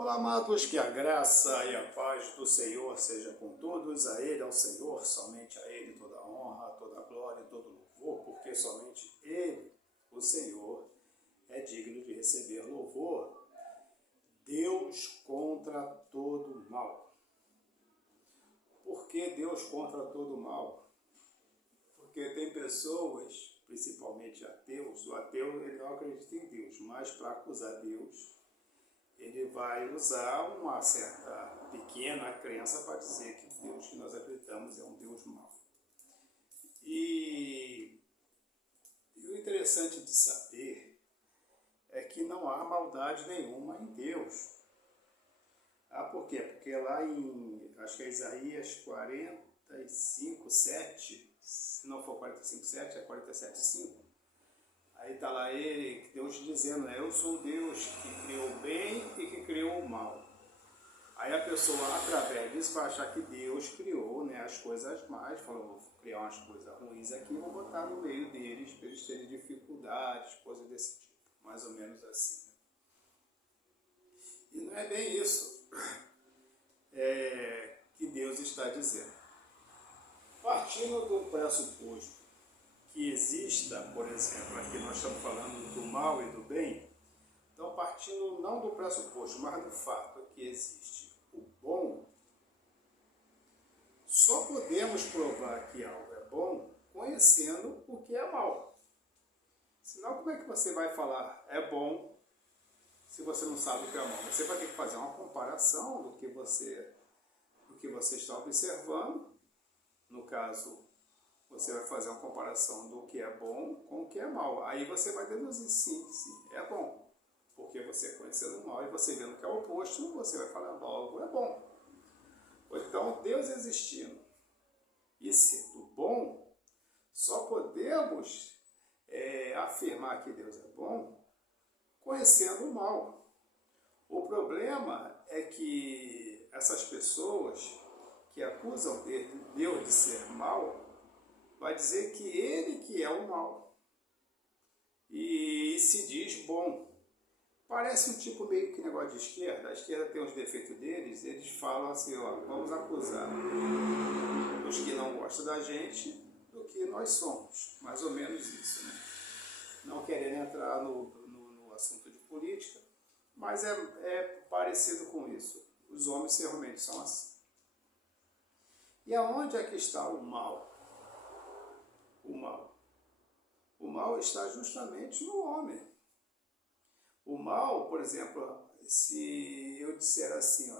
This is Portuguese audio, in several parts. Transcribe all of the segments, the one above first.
Olá, amados, que a graça e a paz do Senhor seja com todos. A Ele, ao Senhor, somente a Ele toda a honra, toda a glória e todo o louvor, porque somente Ele, o Senhor, é digno de receber louvor. Deus contra todo mal. Por que Deus contra todo mal? Porque tem pessoas, principalmente ateus, o ateu ele não acredita em Deus, mas para acusar Deus, ele vai usar uma certa pequena crença para dizer que o Deus que nós acreditamos é um Deus mau. E o interessante de saber é que não há maldade nenhuma em Deus. Por quê? Porque lá em, acho que é Isaías 45:7, se não for 45:7, é 47:5, aí está lá Deus dizendo, eu sou Deus que criou o bem e que criou o mal. Aí a pessoa, através disso, vai achar que Deus criou as coisas más, falou, vou criar umas coisas ruins aqui, vou botar no meio deles, para eles terem dificuldades, coisas desse tipo, mais ou menos assim. E não é bem isso que Deus está dizendo. Partindo do pressuposto que exista, por exemplo, aqui nós estamos falando do mal e do bem, então partindo não do pressuposto, mas do fato que existe o bom, só podemos provar que algo é bom conhecendo o que é mal. Senão, como é que você vai falar é bom se você não sabe o que é mal? Você vai ter que fazer uma comparação do que você está observando. No caso, você vai fazer uma comparação do que é bom com o que é mal. Aí você vai deduzir, sim, é bom. Porque você conhecendo o mal e você vendo que é o oposto, você vai falar logo, é bom. Então, Deus existindo e sendo bom, só podemos afirmar que Deus é bom conhecendo o mal. O problema é que essas pessoas que acusam Deus de ser mal, vai dizer que ele que é o mal e se diz bom. Parece um tipo meio que negócio de esquerda. A esquerda tem os defeitos deles, eles falam assim, vamos acusar os que não gostam da gente do que nós somos. Mais ou menos isso, né? Não querendo entrar no assunto de política, mas é parecido com isso. Os homens realmente são assim. E aonde é que está o mal? O mal está justamente no homem. O mal, por exemplo, se eu disser assim,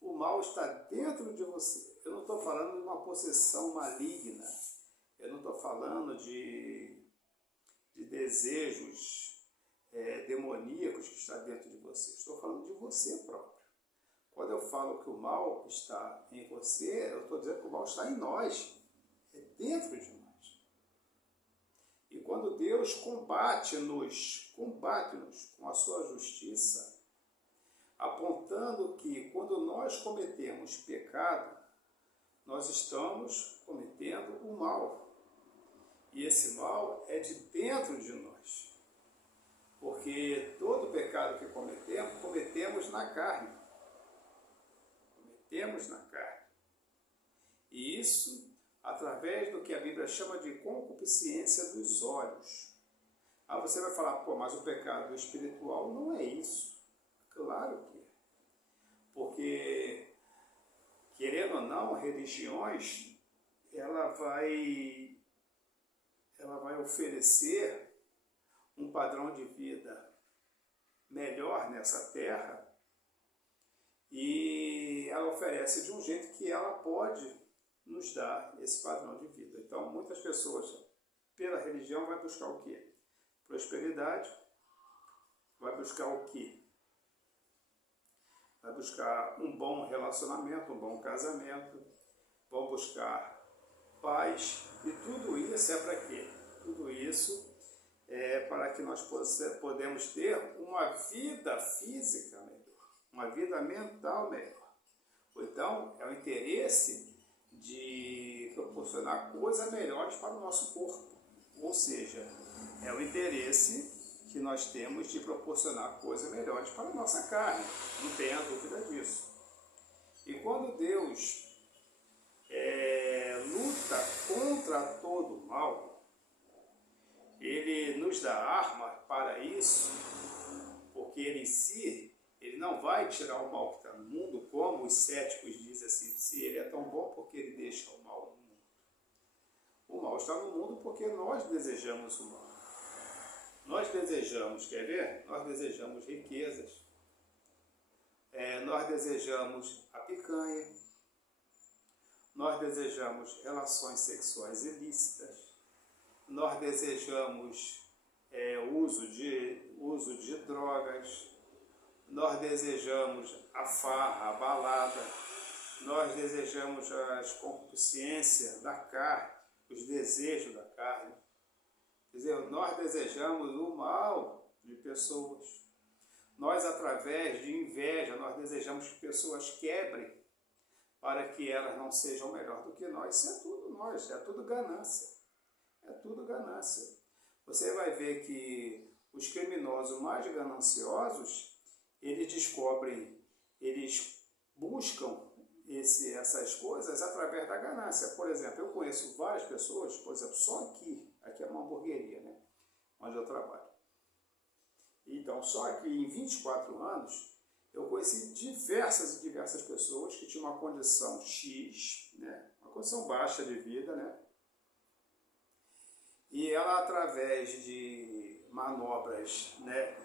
o mal está dentro de você. Eu não estou falando de uma possessão maligna. Eu não estou falando de desejos demoníacos que está dentro de você. Estou falando de você próprio. Quando eu falo que o mal está em você, eu estou dizendo que o mal está em nós. É dentro de nós. E quando Deus combate-nos com a sua justiça, apontando que quando nós cometemos pecado, nós estamos cometendo o mal. E esse mal é de dentro de nós. Porque todo pecado que cometemos na carne. Cometemos na carne. E isso através do que a Bíblia chama de concupiscência dos olhos. Aí você vai falar, mas o pecado espiritual não é isso. Claro que é. Porque, querendo ou não, religiões, ela vai oferecer um padrão de vida melhor nessa terra e ela oferece de um jeito que ela pode nos dá esse padrão de vida. Então, muitas pessoas, pela religião, vai buscar o quê? Prosperidade. Vai buscar o quê? Vai buscar um bom relacionamento, um bom casamento. Vão buscar paz. E tudo isso é para quê? Tudo isso é para que nós podemos ter uma vida física melhor, uma vida mental melhor. Então, é o interesse de proporcionar coisas melhores para o nosso corpo. Ou seja, é o interesse que nós temos de proporcionar coisas melhores para a nossa carne, não tenha dúvida disso. E quando Deus luta contra todo o mal, Ele nos dá arma para isso, porque Ele em si, Ele não vai tirar o mal que está no mundo, como os céticos dizem assim, se Ele é tão bom, porque Ele deixa o mal no mundo. O mal está no mundo porque nós desejamos o mal. Nós desejamos, quer ver? Nós desejamos riquezas, nós desejamos a picanha, nós desejamos relações sexuais ilícitas, nós desejamos uso de drogas, nós desejamos a farra, a balada, nós desejamos a concupiscência da carne, os desejos da carne. Quer dizer, nós desejamos o mal de pessoas. Nós, através de inveja, nós desejamos que pessoas quebrem para que elas não sejam melhor do que nós. Isso é tudo nós, é tudo ganância. É tudo ganância. Você vai ver que os criminosos mais gananciosos, eles descobrem, eles buscam essas coisas através da ganância. Por exemplo, eu conheço várias pessoas, por exemplo, só aqui é uma hamburgueria, né, onde eu trabalho. Então, só aqui em 24 anos, eu conheci diversas pessoas que tinham uma condição X, né, uma condição baixa de vida, né, e ela, através de manobras, né,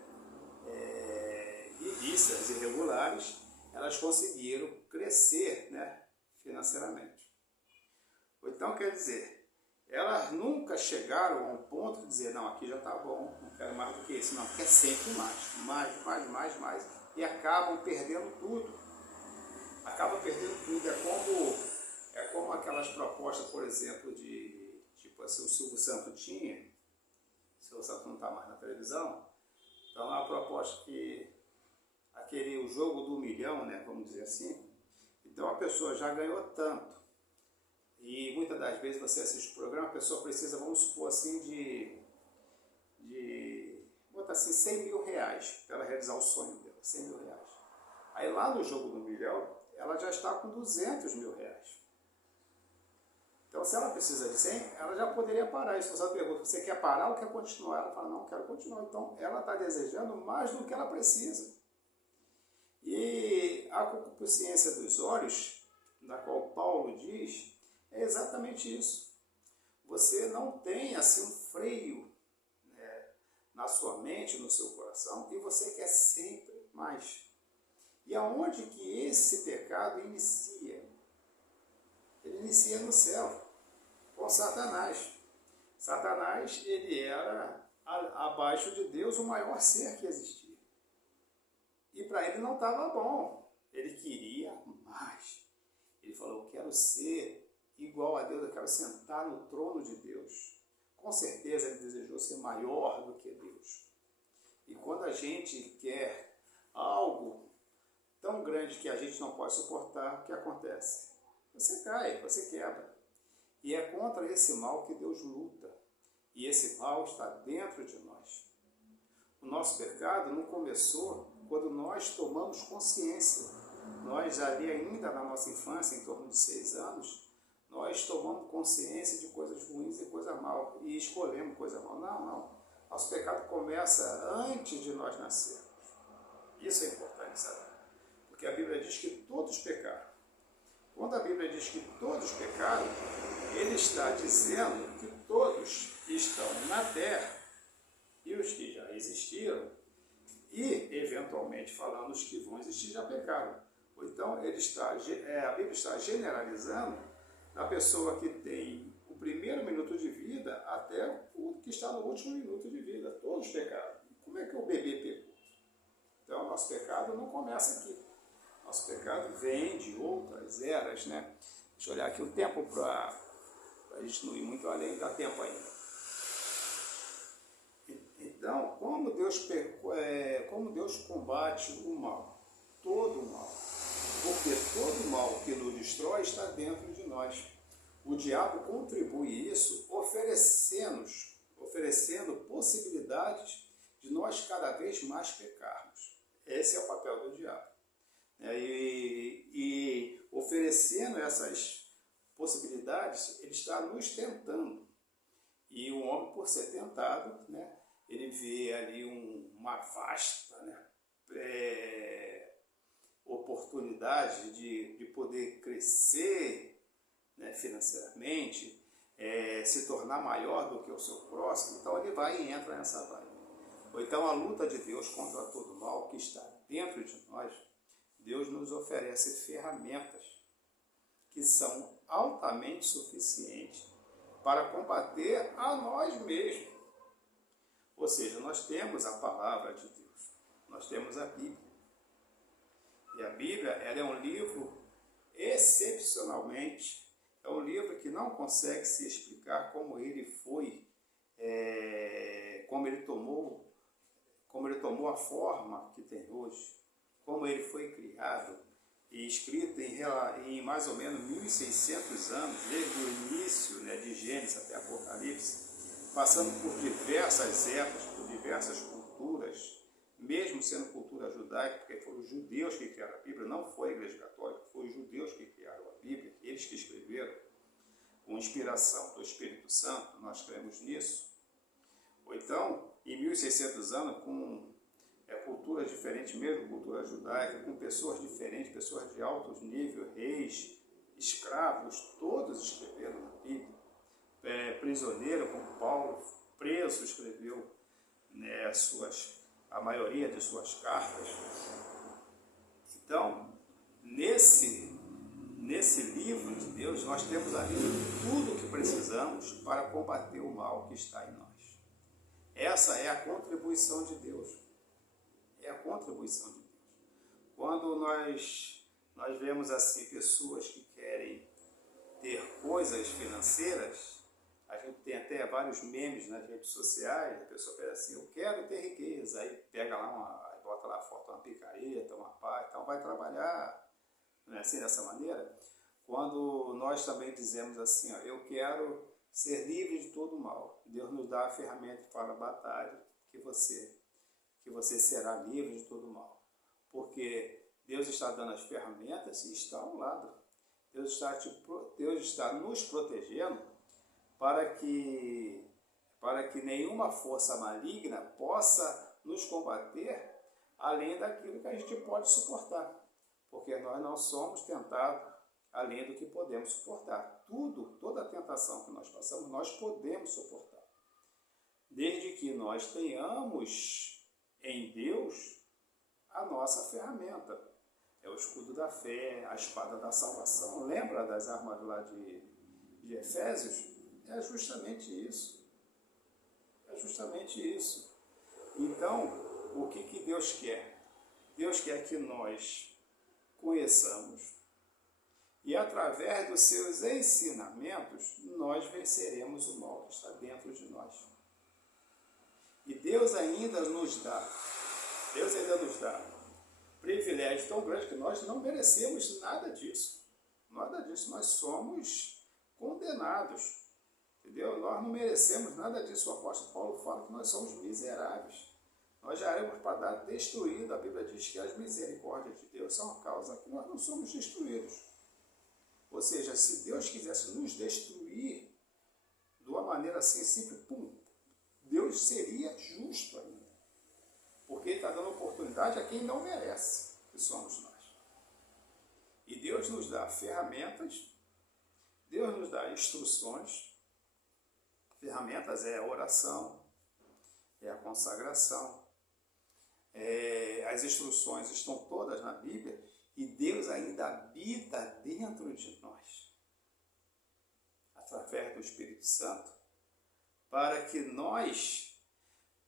ilícitas, irregulares, elas conseguiram crescer, né, financeiramente. Então, quer dizer, elas nunca chegaram a um ponto de dizer, não, aqui já está bom, não quero mais do que isso. Não, quer sempre mais, e acabam perdendo tudo. Acabam perdendo tudo. É como aquelas propostas, por exemplo, de, tipo assim, o Silvio Santos tinha, o Silvio Santos não está mais na televisão, então é uma proposta que, o jogo do milhão, né, vamos dizer assim, então a pessoa já ganhou tanto. E muitas das vezes você assiste o programa, a pessoa precisa, vamos supor assim, botar assim, 100 mil reais para ela realizar o sonho dela, 100 mil reais. Aí lá no jogo do milhão, ela já está com 200 mil reais. Então se ela precisa de 100, ela já poderia parar. E se você pergunta, você quer parar ou quer continuar? Ela fala, não, quero continuar. Então ela está desejando mais do que ela precisa. E a concupiscência dos olhos, da qual Paulo diz, é exatamente isso. Você não tem assim um freio, né, na sua mente, no seu coração, e você quer sempre mais. E aonde que esse pecado inicia? Ele inicia no céu, com Satanás. Satanás, ele era, abaixo de Deus, o maior ser que existia. E para ele não estava bom. Ele queria mais. Ele falou, eu quero ser igual a Deus, eu quero sentar no trono de Deus. Com certeza ele desejou ser maior do que Deus. E quando a gente quer algo tão grande que a gente não pode suportar, o que acontece? Você cai, você quebra. E é contra esse mal que Deus luta. E esse mal está dentro de nós. O nosso pecado não começou quando nós tomamos consciência. Nós ali ainda na nossa infância, em torno de 6 anos, nós tomamos consciência de coisas ruins e coisas mal, e escolhemos coisa mal. Não. Nosso pecado começa antes de nós nascermos. Isso é importante saber. Porque a Bíblia diz que todos pecaram. Quando a Bíblia diz que todos pecaram, ele está dizendo que todos estão na terra, e os que já existiram, e, eventualmente falando, os que vão existir já pecaram. Então, a Bíblia está generalizando a pessoa que tem o primeiro minuto de vida até o que está no último minuto de vida. Todos pecaram. Como é que o bebê pecou? Então, o nosso pecado não começa aqui. Nosso pecado vem de outras eras, né? Deixa eu olhar aqui o tempo para a gente não ir muito além, dá tempo ainda. Então, como Deus combate o mal? Todo o mal. Porque todo o mal que nos destrói está dentro de nós. O diabo contribui isso oferecendo possibilidades de nós cada vez mais pecarmos. Esse é o papel do diabo. E oferecendo essas possibilidades, ele está nos tentando. E o homem, por ser tentado, né, ele vê ali uma vasta, né, oportunidade de poder crescer, né, financeiramente, se tornar maior do que o seu próximo. Então ele vai e entra nessa vibe. Ou então a luta de Deus contra todo o mal que está dentro de nós, Deus nos oferece ferramentas que são altamente suficientes para combater a nós mesmos. Ou seja, nós temos a palavra de Deus, nós temos a Bíblia. E a Bíblia, ela é um livro excepcionalmente, é um livro que não consegue se explicar como ele foi, como ele tomou a forma que tem hoje, como ele foi criado e escrito em mais ou menos 1.600 anos, desde o início, né, de Gênesis até Apocalipse, passando por diversas épocas, por diversas culturas, mesmo sendo cultura judaica, porque foram os judeus que criaram a Bíblia, não foi a Igreja Católica, foram os judeus que criaram a Bíblia, eles que escreveram, com inspiração do Espírito Santo, nós cremos nisso. Ou então, em 1.600 anos, com culturas diferentes, mesmo cultura judaica, com pessoas diferentes, pessoas de alto nível, reis, escravos, todos escreveram na Bíblia. Prisioneiro, como Paulo, preso, escreveu, né, a maioria de suas cartas. Então, nesse livro de Deus, nós temos ali tudo o que precisamos para combater o mal que está em nós. Essa é a contribuição de Deus. É a contribuição de Deus. Quando nós vemos assim pessoas que querem ter coisas financeiras, a gente tem até vários memes nas redes sociais, a pessoa pede assim, eu quero ter riqueza, aí pega lá bota lá a foto de uma picareta, uma pá, então vai trabalhar, não é assim, dessa maneira? Quando nós também dizemos assim, ó, eu quero ser livre de todo o mal, Deus nos dá a ferramenta para a batalha que você será livre de todo o mal. Porque Deus está dando as ferramentas e está ao lado. Deus está nos protegendo para que nenhuma força maligna possa nos combater além daquilo que a gente pode suportar. Porque nós não somos tentados além do que podemos suportar. Toda a tentação que nós passamos, nós podemos suportar. Desde que nós tenhamos em Deus a nossa ferramenta. É o escudo da fé, a espada da salvação. Lembra das armas lá de Efésios? É justamente isso. É justamente isso. Então, o que Deus quer? Deus quer que nós conheçamos e através dos seus ensinamentos nós venceremos o mal que está dentro de nós. E Deus ainda nos dá privilégio tão grande que nós não merecemos nada disso. Nada disso, nós somos condenados. Entendeu? Nós não merecemos nada disso. O apóstolo Paulo fala que nós somos miseráveis. Nós já éramos para dar destruído. A Bíblia diz que as misericórdias de Deus são a causa que nós não somos destruídos. Ou seja, se Deus quisesse nos destruir de uma maneira assim, simples, Deus seria justo ainda. Porque Ele está dando oportunidade a quem não merece, que somos nós. E Deus nos dá ferramentas, Deus nos dá instruções. Ferramentas é a oração, é a consagração. As instruções estão todas na Bíblia e Deus ainda habita dentro de nós, através do Espírito Santo, para que nós,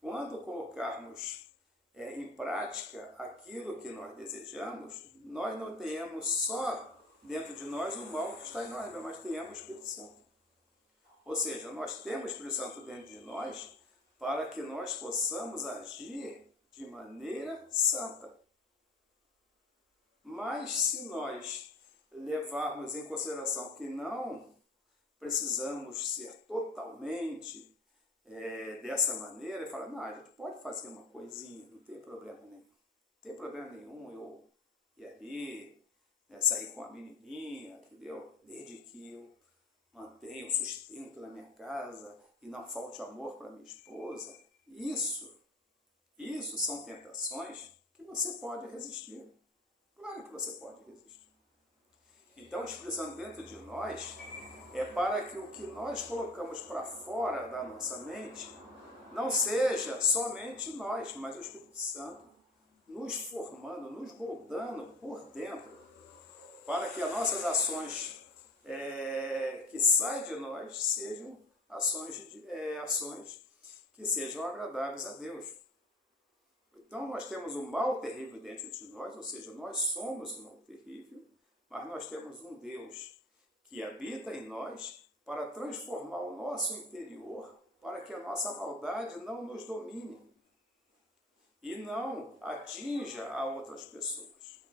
quando colocarmos em prática aquilo que nós desejamos, nós não tenhamos só dentro de nós o mal que está em nós, mas tenhamos o Espírito Santo. Ou seja, nós temos o Espírito Santo dentro de nós para que nós possamos agir de maneira santa. Mas se nós levarmos em consideração que não precisamos ser totalmente dessa maneira e fala, não, a gente pode fazer uma coisinha, não tem problema nenhum. Não tem problema nenhum eu ir ali, né, sair com a menininha, entendeu? Desde que eu mantenha o sustento na minha casa e não falte amor para minha esposa. Isso são tentações que você pode resistir. Claro que você pode resistir. Então, o Espírito Santo dentro de nós é para que o que nós colocamos para fora da nossa mente não seja somente nós, mas o Espírito Santo nos formando, nos moldando por dentro, para que as nossas ações que saem de nós sejam ações que sejam agradáveis a Deus. Então, nós temos um mal terrível dentro de nós, ou seja, nós somos um mal terrível, mas nós temos um Deus que habita em nós para transformar o nosso interior, para que a nossa maldade não nos domine e não atinja a outras pessoas.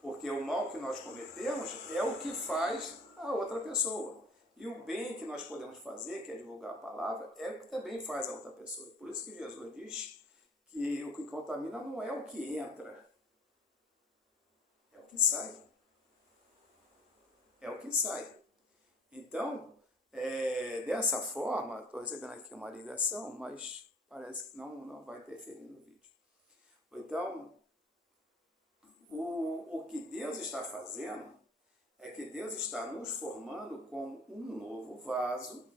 Porque o mal que nós cometemos é o que faz a outra pessoa. E o bem que nós podemos fazer, que é divulgar a palavra, é o que também faz a outra pessoa. Por isso que Jesus diz que o que contamina não é o que entra, é o que sai. É o que sai. Então, dessa forma, estou recebendo aqui uma ligação, mas parece que não vai interferir no vídeo. Então, o que Deus está fazendo é que Deus está nos formando como um novo vaso,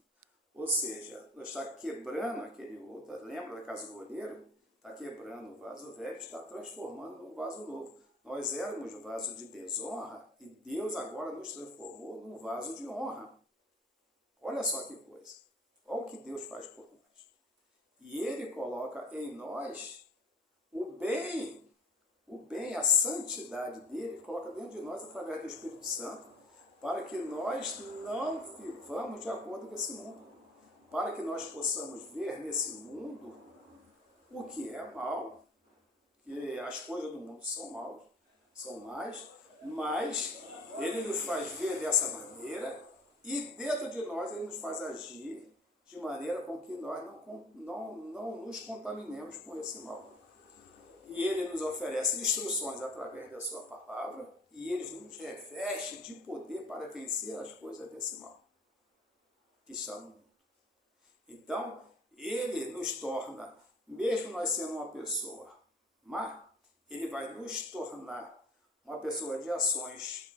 ou seja, está quebrando aquele outro, lembra da casa do olheiro? Está quebrando o vaso velho, está transformando num vaso novo. Nós éramos vaso de desonra e Deus agora nos transformou num vaso de honra. Olha só que coisa. Olha o que Deus faz por nós. E Ele coloca em nós o bem, a santidade dele, coloca dentro de nós através do Espírito Santo, para que nós não vivamos de acordo com esse mundo. Para que nós possamos ver nesse mundo o que é mal, que as coisas do mundo são más, mas ele nos faz ver dessa maneira e dentro de nós ele nos faz agir de maneira com que nós não nos contaminemos com esse mal. E ele nos oferece instruções através da sua palavra e ele nos reveste de poder para vencer as coisas desse mal que está no mundo. Então, ele nos torna, mesmo nós sendo uma pessoa má, ele vai nos tornar uma pessoa de ações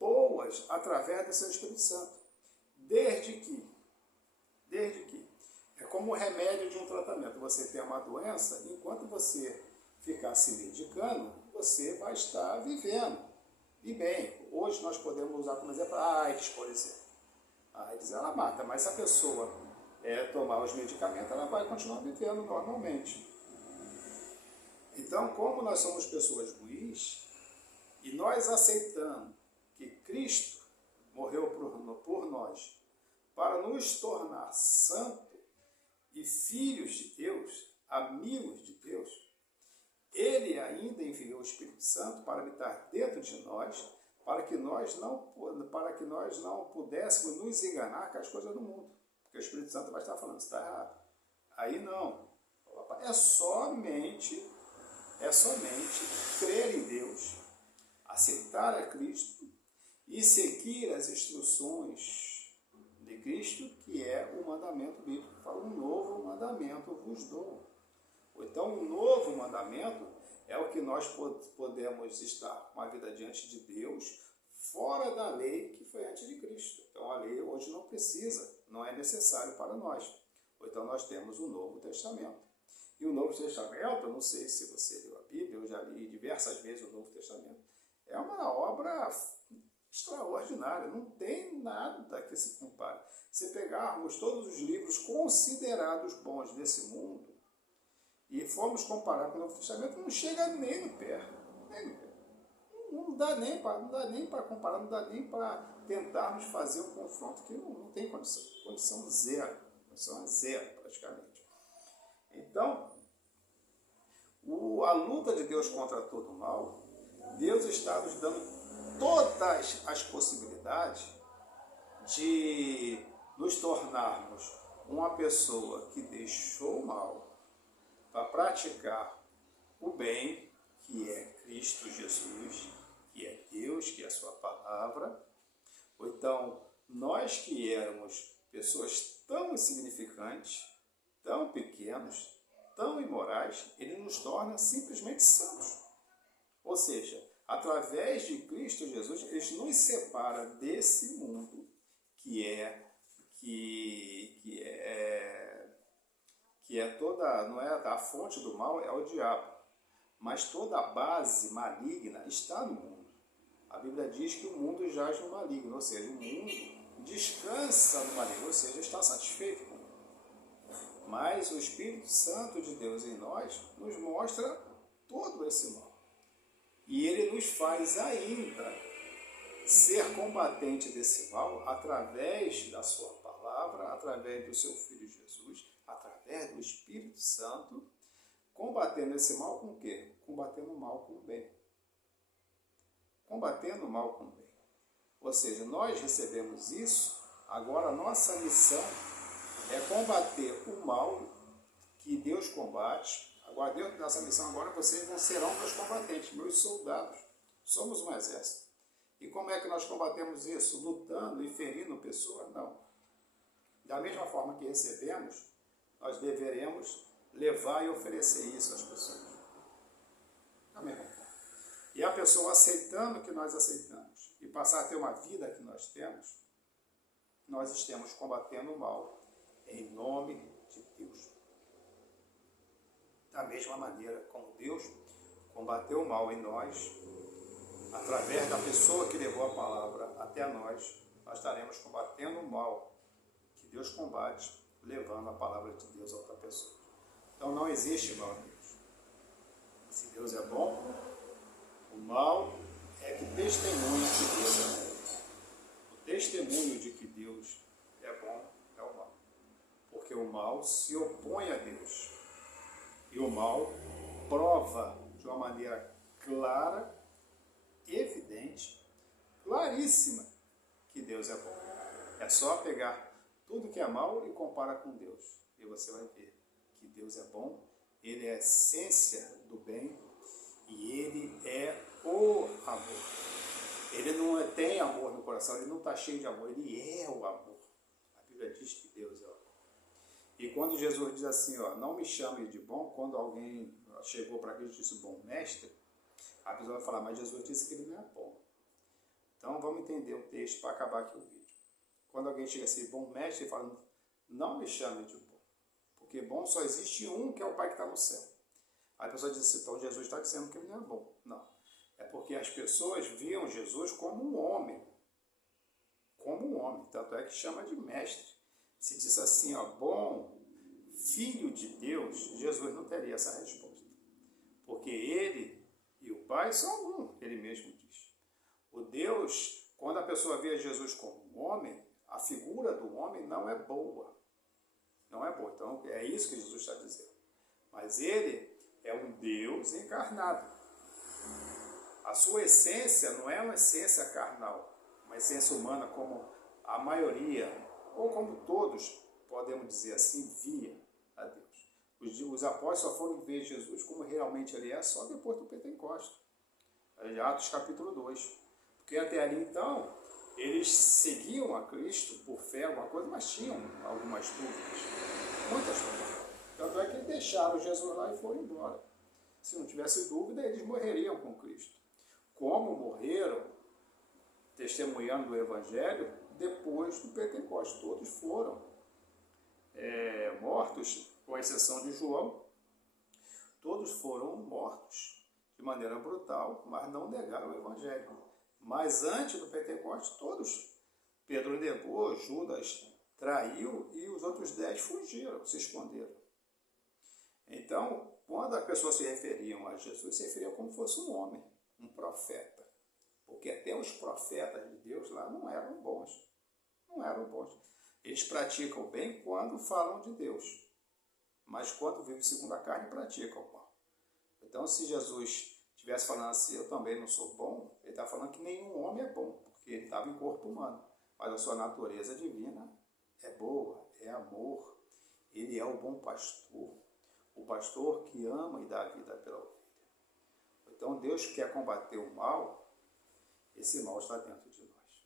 boas através do seu Espírito Santo. Desde que, é como o remédio de um tratamento. Você tem uma doença, enquanto você ficar se medicando, você vai estar vivendo. E bem, hoje nós podemos usar como exemplo a AIDS, por exemplo. A AIDS ela mata, mas se a pessoa tomar os medicamentos, ela vai continuar vivendo normalmente. Então, como nós somos pessoas ruins, e nós aceitamos que Cristo morreu por nós para nos tornar santos e filhos de Deus, amigos de Deus, Ele ainda enviou o Espírito Santo para habitar dentro de nós, para que nós não pudéssemos nos enganar com as coisas do mundo. Porque o Espírito Santo vai estar falando, está errado. Aí não. É somente crer em Deus, aceitar a Cristo e seguir as instruções de Cristo, que é o mandamento bíblico, que fala, um novo mandamento vos dou. Ou então, um novo mandamento é o que nós podemos estar com a vida diante de Deus, fora da lei que foi antes de Cristo. Então, a lei hoje não precisa, não é necessário para nós. Ou então, nós temos o Novo Testamento. E o Novo Testamento, eu não sei se você leu a Bíblia, eu já li diversas vezes o Novo Testamento, é uma obra extraordinária, não tem nada que se compare. Se pegarmos todos os livros considerados bons desse mundo e formos comparar com o Novo Testamento, não chega nem no pé. Não dá nem para comparar, não dá nem para tentarmos fazer um confronto, que não tem condição. Condição zero praticamente. Então, a luta de Deus contra todo o mal, Deus está nos dando todas as possibilidades de nos tornarmos uma pessoa que deixou o mal para praticar o bem, que é Cristo Jesus, que é Deus, que é a sua palavra. Ou então, nós que éramos pessoas tão insignificantes, tão pequenos, tão imorais, ele nos torna simplesmente santos. Ou seja, através de Cristo Jesus, ele nos separa desse mundo que é toda, não é a fonte do mal, é o diabo. Mas toda a base maligna está no mundo. A Bíblia diz que o mundo jaz no maligno, ou seja, o mundo descansa no maligno, ou seja, está satisfeito com o mundo. Mas o Espírito Santo de Deus em nós nos mostra todo esse mal. E ele nos faz ainda ser combatente desse mal através da sua palavra, através do seu Filho Jesus, através do Espírito Santo, combatendo esse mal com o quê? Combatendo o mal com o bem. Combatendo o mal com o bem. Ou seja, nós recebemos isso, agora a nossa missão é combater o mal que Deus combate. Agora, dentro dessa missão, agora vocês serão meus combatentes, meus soldados. Somos um exército. E como é que nós combatemos isso? Lutando e ferindo pessoas? Não. Da mesma forma que recebemos, nós deveremos levar e oferecer isso às pessoas. Da mesma forma. E a pessoa aceitando o que nós aceitamos e passar a ter uma vida que nós temos, nós estamos combatendo o mal em nome de Deus. Da mesma maneira como Deus combateu o mal em nós, através da pessoa que levou a palavra até nós, nós estaremos combatendo o mal que Deus combate, levando a palavra de Deus a outra pessoa. Então não existe mal em Deus. Se Deus é bom, o mal é que testemunha que Deus é bom. O testemunho de que Deus é bom é o mal. Porque o mal se opõe a Deus. E o mal prova de uma maneira clara, evidente, claríssima, que Deus é bom. É só pegar tudo que é mal e comparar com Deus. E você vai ver que Deus é bom, Ele é a essência do bem e Ele é o amor. Ele não tem amor no coração, Ele não está cheio de amor, Ele é o amor. A Bíblia diz que Deus é o amor. E quando Jesus diz assim, ó, não me chame de bom, quando alguém chegou para Cristo e disse bom mestre, a pessoa vai falar, mas Jesus disse que ele não é bom. Então vamos entender o texto para acabar aqui o vídeo. Quando alguém chega assim, bom mestre, ele fala, não me chame de bom, porque bom só existe um, que é o Pai que está no céu. Aí a pessoa diz assim, então Jesus está dizendo que ele não é bom. Não, é porque as pessoas viam Jesus como um homem. Como um homem, tanto é que chama de mestre. Se diz assim, ó, bom, filho de Deus, Jesus não teria essa resposta. Porque ele e o Pai são um, ele mesmo diz. O Deus, quando a pessoa vê Jesus como um homem, a figura do homem não é boa. Não é boa. Então, é isso que Jesus está dizendo. Mas ele é um Deus encarnado. A sua essência não é uma essência carnal, uma essência humana como a maioria, ou como todos, podemos dizer assim, via a Deus. Os apóstolos só foram ver Jesus como realmente ele é só depois do Pentecostes. Atos capítulo 2. Porque até ali então, eles seguiam a Cristo por fé, alguma coisa, mas tinham algumas dúvidas. Muitas dúvidas. Tanto é que deixaram Jesus lá e foram embora. Se não tivesse dúvida, eles morreriam com Cristo. Como morreram, testemunhando o Evangelho, depois do Pentecostes. Todos foram mortos, com exceção de João. Todos foram mortos de maneira brutal, mas não negaram o Evangelho. Mas antes do Pentecostes, todos. Pedro negou, Judas traiu e os outros 10 fugiram, se esconderam. Então, quando as pessoas se referiam a Jesus, se referiam como se fosse um homem, um profeta. Porque até os profetas de Deus lá não eram bons. Não eram bons. Eles praticam o bem quando falam de Deus. Mas quando vivem segundo a carne, praticam o mal. Então, se Jesus estivesse falando assim, eu também não sou bom, ele está falando que nenhum homem é bom, porque ele estava em corpo humano. Mas a sua natureza divina é boa, é amor, Ele é o bom pastor, o pastor que ama e dá a vida pela ovelha. Então Deus quer combater o mal, esse mal está dentro de nós.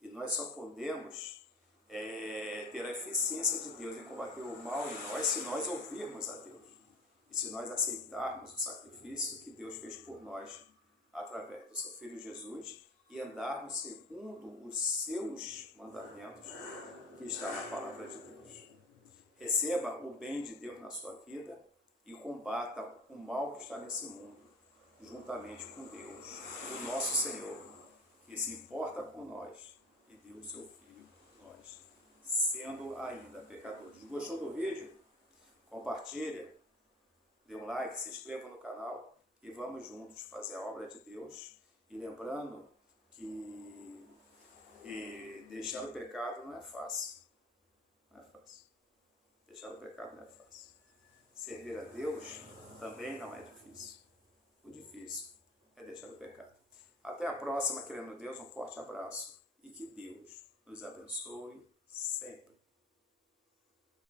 E nós só podemos ter a eficiência de Deus em combater o mal em nós se nós ouvirmos a Deus. E se nós aceitarmos o sacrifício que Deus fez por nós através do seu Filho Jesus e andarmos segundo os seus mandamentos que está na palavra de Deus. Receba o bem de Deus na sua vida e combata o mal que está nesse mundo, juntamente com Deus, o nosso Senhor, que se importa com nós e deu o seu Filho por nós, sendo ainda pecadores. Gostou do vídeo? Compartilha, dê um like, se inscreva no canal e vamos juntos fazer a obra de Deus. E lembrando que deixar o pecado não é fácil. Não é fácil. Deixar o pecado não é fácil. Servir a Deus também não é difícil. O difícil é deixar o pecado. Até a próxima, querendo Deus, um forte abraço e que Deus nos abençoe sempre.